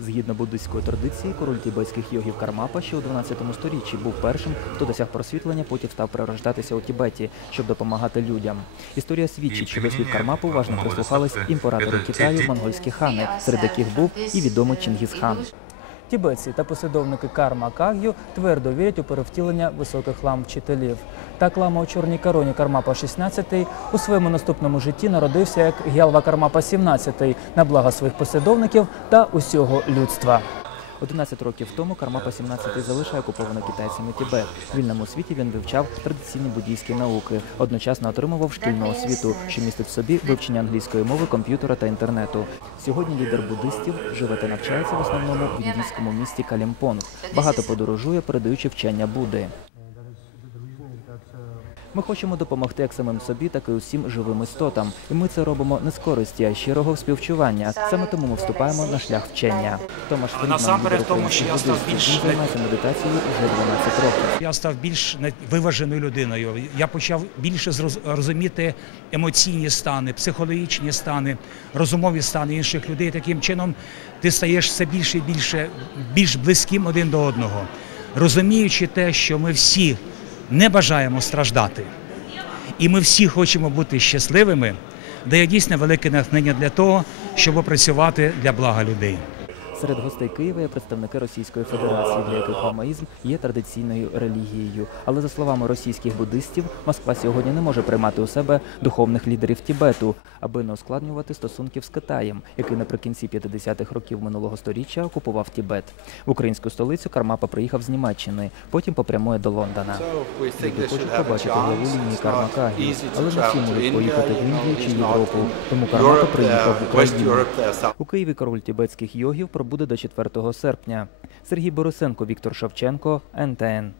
Згідно буддистської традиції, король тібетських йогів Кармапа ще у 12 сторіччі був першим, хто досяг просвітлення, потім став перерождатися у Тібеті, щоб допомагати людям. Історія свідчить, що до слів Кармапи уважно прислухались імператори Китаю, монгольські хани, серед яких був і відомий Чингісхан. Тібетці та послідовники карма Каг'ю твердо вірять у перевтілення високих лам вчителів. Так лама у чорній короні Кармапа 16 у своєму наступному житті народився як Гялва Кармапа 17 на благо своїх послідовників та усього людства. 11 років тому Кармапа 17 залишає окуповано китайцями Тібет. В вільному світі він вивчав традиційні буддійські науки, одночасно отримував шкільну освіту, що містить в собі вивчення англійської мови, комп'ютера та інтернету. Сьогодні лідер буддистів живе та навчається в основному в індійському місті Калімпонг. Багато подорожує, передаючи вчення Будди. Ми хочемо допомогти як самим собі, так і усім живим істотам. І ми це робимо не з користі, а щирого співчування. Саме тому ми вступаємо на шлях вчення. Томаш насамперед тому, що я став більш займається медитацією вже 12 років. Я став більш виваженою людиною. Я почав більше розуміти емоційні стани, психологічні стани, розумові стани інших людей. Таким чином ти стаєш все більше і більше більш близьким один до одного, розуміючи те, що ми всі не бажаємо страждати, і ми всі хочемо бути щасливими, дає дійсно велике натхнення для того, щоб працювати для блага людей. Серед гостей Києва є представники Російської Федерації, для яких ламаїзм є традиційною релігією. Але за словами російських буддистів, Москва сьогодні не може приймати у себе духовних лідерів Тібету, аби не ускладнювати стосунків з Китаєм, який наприкінці 50-х років минулого століття окупував Тібет. В українську столицю Кармапа приїхав з Німеччини, потім попрямує до Лондона. Люди хочуть побачити главу лінії Кармакагі, але не всі можуть поїхати в Індію чи Європу. Тому Кармапа приїхав в Україну. У Києві король тібетських йогів пробуде до 4 серпня. Сергій Борисенко, Віктор Шевченко, НТН.